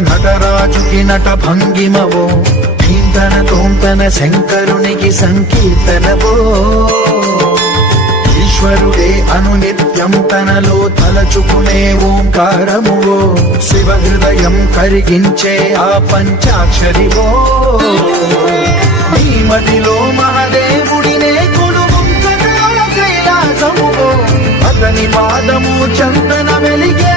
నటరాజుకి నట భంగిమవో ధీంతన తోంతన శంకరునికి సంకీర్తనవో ఈశ్వరుడే అనునిత్యం తనలో తలచుకునే ఓంకారమువో శివ హృదయం కరిగించే ఆ పంచాక్షరివో నీ మదిలో మహాదేవుడినే కొలువుంచగా కైలాసమువో అతని పాదము చందన వెలిగే